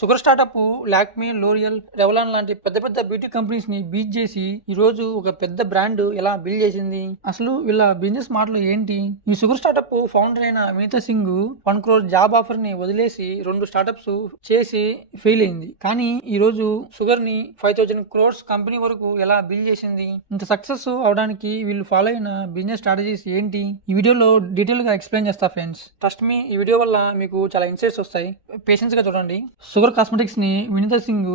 Sugar startup Lakme, L'Oreal, Revlon లాంటి పెద్ద పెద్ద బ్యూటీ కంపెనీస్ ని బీట్ చేసి ఈ రోజు ఒక పెద్ద బ్రాండ్ ఎలా బిల్డ్ చేసింది? అసలు వీళ్ళ బిజినెస్ మోడల్ ఏంటి? ఈ షుగర్ స్టార్టప్ ఫౌండర్ అయిన Vineeta Singh 1 crore job offer ని వదిలేసి 2 స్టార్టప్స్ చేసి ఫెయిల్ అయింది. కానీ ఈ రోజు షుగర్ ని 5,000 crores కంపెనీ వరకు ఎలా బిల్డ్ చేసింది? ఇంత సక్సెస్ అవడానికి వీళ్ళు ఫాలో అయిన బిజినెస్ స్ట్రాటజీస్ ఏంటి? ఈ వీడియోలో డీటెయిల్ గా ఎక్స్ప్లెయిన్ చేస్తా ఫ్రెండ్స్. ట్రస్ట్ మీ, ఈ వీడియో వల్ల మీకు చాలా ఇన్సైట్స్ వస్తాయి. పేషెన్స్ గా చూడండి. షుగర్ కాస్మెటిక్స్ ని వినీతా సింగ్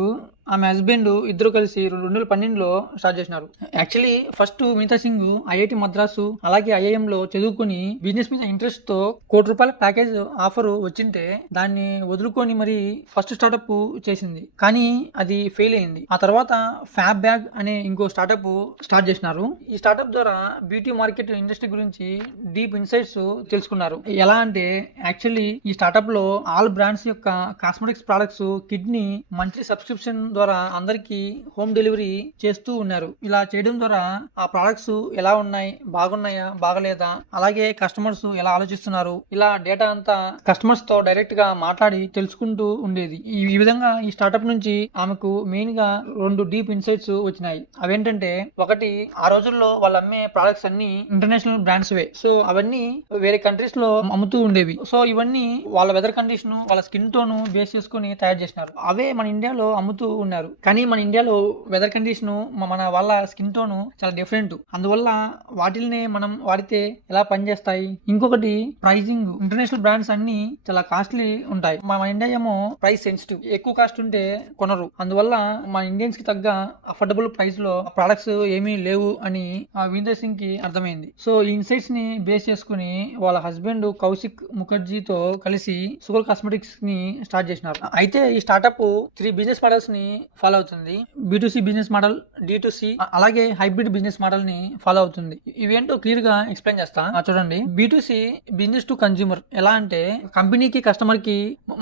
ఆమె హస్బెండ్ ఇద్దరు కలిసి 2012లో స్టార్ట్ చేసినారు. Actually first Vineeta Singh IIT Madras అలాగే ఐఐఎం లో చదువుకుని బిజినెస్ మీద ఇంట్రెస్ట్ తో ₹1 కోటి ప్యాకేజ్ ఆఫర్ వచ్చింటే దాన్ని వదులుకొని మరి ఫస్ట్ స్టార్టప్ చేసింది. కానీ అది ఫెయిల్ అయింది. ఆ తర్వాత ఫ్యాబ్ బ్యాగ్ అనే ఇంకో స్టార్టప్ స్టార్ట్ చేసినారు. ఈ స్టార్టప్ ద్వారా బ్యూటీ మార్కెట్ ఇండస్ట్రీ గురించి డీప్ ఇన్సైట్స్ తెలుసుకున్నారు. ఎలా అంటే యాక్చువల్లీ ఈ స్టార్టప్ లో ఆల్ బ్రాండ్స్ యొక్క cosmetics products kidney monthly subscription ద్వారా అందరికి హోమ్ డెలివరీ చేస్తూ ఉన్నారు. ఇలా చేయడం ద్వారా ఆ ప్రొడక్ట్స్ ఎలా ఉన్నాయి, బాగున్నాయా, బాగలేదా, అలాగే కస్టమర్స్ ఎలా ఆలోచిస్తున్నారు, ఇలా డేటా అంతా కస్టమర్స్ తో డైరెక్ట్ గా మాట్లాడి తెలుసుకుంటూ ఉండేది. ఈ విధంగా ఈ స్టార్టప్ నుంచి ఆమెకు మెయిన్ గా 2 డీప్ ఇన్సైట్స్ వచ్చినాయి. అవేంటంటే, ఒకటి, ఆ రోజుల్లో వాళ్ళు అమ్మే ప్రొడక్ట్స్ అన్ని ఇంటర్నేషనల్ బ్రాండ్స్ వే. సో అవన్నీ వేరే కంట్రీస్ లో అమ్ముతూ ఉండేవి. సో ఇవన్నీ వాళ్ళ వెదర్ కండిషన్, వాళ్ళ స్కిన్ టోన్ బేస్ చేసుకుని తయారు చేసినారు. అవే మన ఇండియాలో అమ్ముతూ ఉన్నారు. కానీ మన ఇండియాలో వెదర్ కండిషన్, మన వాళ్ళ స్కిన్ టోన్ చాలా డిఫరెంట్. అందువల్ల వాటిల్ని మనం వాడితే ఎలా పనిచేస్తాయి? ఇంకొకటి ప్రైజింగ్. ఇంటర్నేషనల్ బ్రాండ్స్ అన్ని చాలా కాస్ట్లీ ఉంటాయి. మన ఇండియా ఏమో ప్రైస్ సెన్సిటివ్, ఎక్కువ కాస్ట్ ఉంటే కొనరు. అందువల్ల మన ఇండియన్స్ కి తగ్గ అఫోర్డబుల్ ప్రైస్ లో ప్రొడక్ట్స్ ఏమీ లేవు అని వినీతా సింగ్ కి అర్థమైంది. సో ఈ ఇన్సైట్స్ ని బేస్ చేసుకుని వాళ్ళ హస్బెండ్ కౌశిక్ ముఖర్జీతో కలిసి షుగర్ కాస్మెటిక్స్ ని స్టార్ట్ చేసినారు. అయితే ఈ స్టార్టప్ 3 బిజినెస్ మోడల్స్ ని ఫాలో అవుతుంది. B2C బిజినెస్ మోడల్, D2C అలాగే హైబ్రిడ్ బిజినెస్ మోడల్ ని ఫాలో అవుతుంది. ఇవేంటో క్లియర్ గా ఎక్స్ప్లెయిన్ చేస్తా. చూడండి. B2C business to consumer. ఎలా అంటే కంపెనీకి కస్టమర్ కి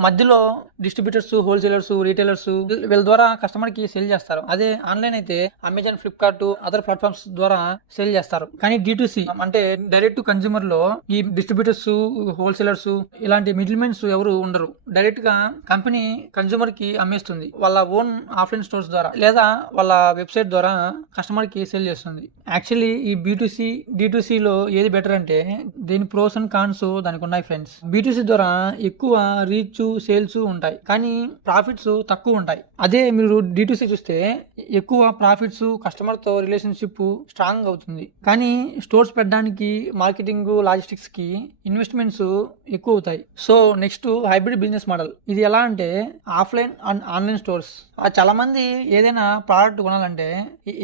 మధ్యలో డిస్ట్రిబ్యూటర్స్, హోల్సేలర్స్, రీటైలర్స్ వీళ్ళ ద్వారా కస్టమర్ కి సేల్ చేస్తారు. అదే ఆన్లైన్ అయితే అమెజాన్, ఫ్లిప్కార్ట్, అదర్ ప్లాట్ఫామ్స్ ద్వారా సేల్ చేస్తారు. కానీ D2C అంటే డైరెక్ట్ టు కన్స్యూమర్ లో ఈ డిస్ట్రిబ్యూటర్స్, హోల్సేలర్స్ ఇలాంటి మిడిల్ మెన్స్ ఎవరు ఉండరు. డైరెక్ట్ గా కంపెనీ కన్స్యూమర్ కి అమ్మేస్తుంది. వాళ్ళ ఓన్ ఆఫ్లైన్ స్టోర్స్ ద్వారా లేదా వాళ్ళ వెబ్సైట్ ద్వారా కస్టమర్ కి సేల్ చేస్తుంది. యాక్చువల్లీ ఈ B2C, D2C లో ఏది బెటర్ అంటే దీని ప్రోస్ అండ్ కాన్స్ దానికి ఉన్నాయి ఫ్రెండ్స్. B2C ద్వారా ఎక్కువ రీచ్, సేల్స్ ఉంటాయి, కానీ ప్రాఫిట్స్ తక్కువ ఉంటాయి. అదే మీరు D2C చూస్తే ఎక్కువ ప్రాఫిట్స్, కస్టమర్ తో రిలేషన్షిప్ స్ట్రాంగ్ అవుతుంది, కానీ స్టోర్స్ పెట్టడానికి, మార్కెటింగ్, లాజిస్టిక్స్ కి ఇన్వెస్ట్మెంట్స్ ఎక్కువ అవుతాయి. So next hybrid business model. ఇది ఎలా అంటే ఆఫ్లైన్ అండ్ ఆన్లైన్ స్టోర్స్. చాలా మంది ఏదైనా ప్రోడక్ట్ కొనాలంటే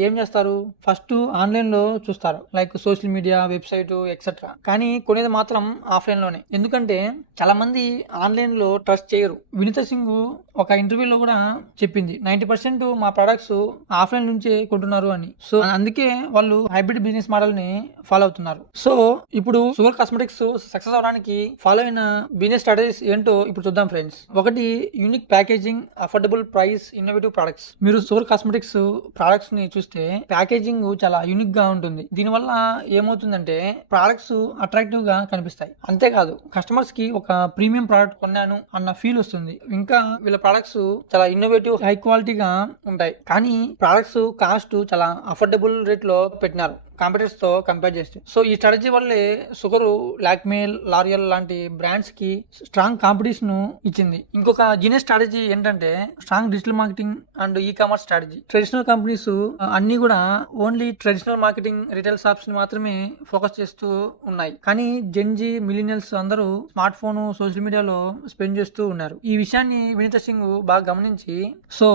ఏం చేస్తారు? ఫస్ట్ ఆన్లైన్ లో చూస్తారు, like social media, website etcetera. కానీ కొనేది మాత్రం ఆఫ్లైన్ లోనే. ఎందుకంటే చాలా మంది ఆన్లైన్ లో ట్రస్ట్ చేయరు. వినీతా సింగ్ ఒక ఇంటర్వ్యూలో కూడా చెప్పింది, 90% మా ప్రొడక్ట్స్ ఆఫ్లైన్ నుంచే కొంటున్నారు అని. సో అందుకే వాళ్ళు హైబ్రిడ్ బిజినెస్ మోడల్ ని ఫాలో అవుతున్నారు. సో ఇప్పుడు షుగర్ కాస్మెటిక్స్ సక్సెస్ అవడానికి ఫాలో అయిన బిజినెస్ స్ట్రాటజీస్ ఏంటో ఇప్పుడు చూద్దాం ఫ్రెండ్స్. ఒకటి, unique packaging, affordable price, innovative products. మీరు షుగర్ కాస్మెటిక్స్ ప్రొడక్ట్స్ ని చూస్తే ప్యాకేజింగ్ చాలా యూనిక్ గా ఉంటుంది. దీనివల్ల ఏమవుతుందంటే ప్రొడక్ట్స్ అట్రాక్టివ్ గా కనిపిస్తాయి. అంతేకాదు కస్టమర్స్ కి ఒక ప్రీమియం ప్రోడక్ట్ కొన్నాను అన్న ఫీల్ వస్తుంది. ఇంకా వీళ్ళ ప్రొడక్ట్స్ చాలా ఇన్నోవేటివ్, హై క్వాలిటీగా ఉంటాయి. కానీ ప్రొడక్ట్స్ కాస్ట్ చాలా అఫోర్డబుల్ రేట్ లో పెట్టినారు కాంపిటర్స్ తో కంపేర్ చేస్తే. సో ఈ స్ట్రాటజీ వల్లే షుగర్, లాక్మే, లారియల్ లాంటి బ్రాండ్స్ కి స్ట్రాంగ్ కాంపిటీషన్ ఇచ్చింది. ఇంకొక జీనియస్ స్ట్రాటజీ ఏంటంటే strong digital marketing and e commerce strategy. Traditional companies అన్ని కూడా only traditional marketing, retail shops ని మాత్రమే ఫోకస్ చేస్తూ ఉన్నాయి. కానీ జెన్జీ, మిలీనియల్స్ అందరూ స్మార్ట్ ఫోన్, సోషల్ మీడియాలో స్పెండ్ చేస్తూ ఉన్నారు. ఈ విషయాన్ని వినీతా సింగ్ బాగా గమనించి సో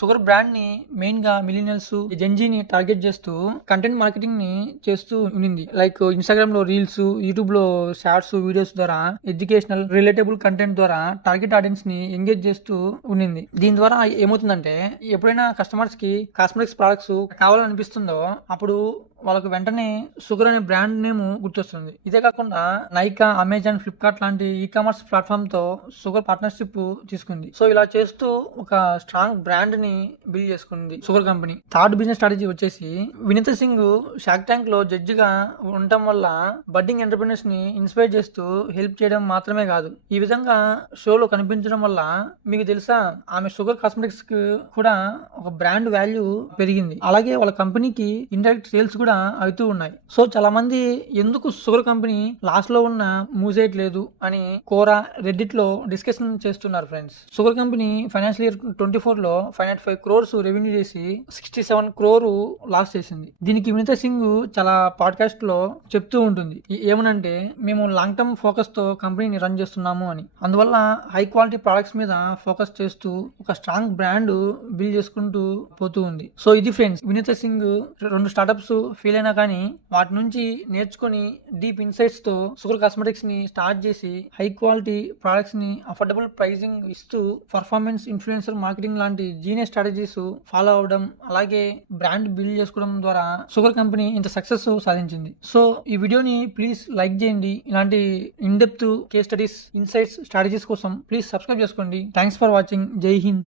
షుగర్ బ్రాండ్ ని మెయిన్ గా మిలీనియల్స్, జెన్జీని టార్గెట్ చేస్తూ కంటెంట్ మార్కెటింగ్ ని చేస్తూ ఉంది. లైక్ ఇన్స్టాగ్రామ్ లో రీల్స్, యూట్యూబ్ లో షార్ట్స్ వీడియోస్ ద్వారా ఎడ్యుకేషనల్, రిలేటబుల్ కంటెంట్ ద్వారా టార్గెట్ ఆడియన్స్ ని ఎంగేజ్ చేస్తూ ఉంది. దీని ద్వారా ఏమవుతుందంటే ఎప్పుడైనా కస్టమర్స్ కి కాస్మెటిక్స్ ప్రొడక్ట్స్ కావాలనిపిస్తుందో అప్పుడు వాళ్ళకు వెంటనే షుగర్ అనే బ్రాండ్ నేమ్ గుర్తొస్తుంది. ఇదే కాకుండా నైకా, అమెజాన్, ఫ్లిప్కార్ట్ లాంటి ఈ కామర్స్ ప్లాట్ఫామ్ తో షుగర్ పార్ట్నర్షిప్ తీసుకుంది. సో ఇలా చేస్తూ ఒక స్ట్రాంగ్ బ్రాండ్ ని బిల్డ్ చేసుకుంది sugar company. Third business strategy వచ్చేసి వినీత్ సింగ్ షార్క్ ట్యాంక్ లో జడ్జి గా ఉండటం వల్ల బడ్డింగ్ ఎంటర్ప్రినర్స్ ని ఇన్స్పైర్ చేస్తూ హెల్ప్ చేయడం మాత్రమే కాదు, ఈ విధంగా షోలో కనిపించడం వల్ల మీకు తెలుసా ఆమె షుగర్ కాస్మెటిక్స్ కి కూడా ఒక బ్రాండ్ వాల్యూ పెరిగింది. అలాగే వాళ్ళ కంపెనీకి ఇండైరెక్ట్ సేల్స్ కూడా అవుతూ ఉన్నాయి. సో చాలా మంది ఎందుకు షుగర్ కంపెనీ లాస్ లో ఉన్న మూసేయట్లేదు అని కోరా, రెడ్డిట్ లో డిస్కషన్ చేస్తున్నారు friends. Sugar company financial year 24 లో 505 crores రెవెన్యూ చేసి 67 crore లాస్ చేసింది. దీనికి వినీత్ సింగ్ చాలా పాడ్కాస్ట్ లో చెప్తూ ఉంటుంది ఏమనంటే, మేము లాంగ్ టర్మ్ ఫోకస్ తో కంపెనీని రన్ చేస్తున్నాము అని. అందువల్ల హై క్వాలిటీ ప్రొడక్ట్స్ మీద ఫోకస్ చేస్తూ ఒక స్ట్రాంగ్ బ్రాండ్ బిల్డ్ చేసుకుంటూ పోతూ ఉంది. సో ఇది friends, Vineet Singh 2 startups fail అయినా కానీ వాటి నుంచి నేర్చుకొని డీప్ ఇన్సైట్స్ తో షుగర్ కాస్మెటిక్స్ ని స్టార్ట్ చేసి హై క్వాలిటీ ప్రొడక్ట్స్ ని అఫోర్డబుల్ ప్రైసింగ్ ఇస్తూ పర్ఫార్మెన్స్, ఇన్ఫ్లుయెన్సర్ మార్కెటింగ్ లాంటి జీనియస్ స్ట్రాటజీస్ ఫాలో అవడం, అలాగే బ్రాండ్ బిల్డ్ చేసుకోవడం ద్వారా షుగర్ కంపెనీ ఇంత సక్సెస్ సాధించింది. సో ఈ వీడియోని ప్లీజ్ లైక్ చేయండి. ఇలాంటి in depth case studies, insights, strategies కోసం ప్లీజ్ సబ్స్క్రైబ్ చేసుకోండి. Thanks for watching. జై హింద్.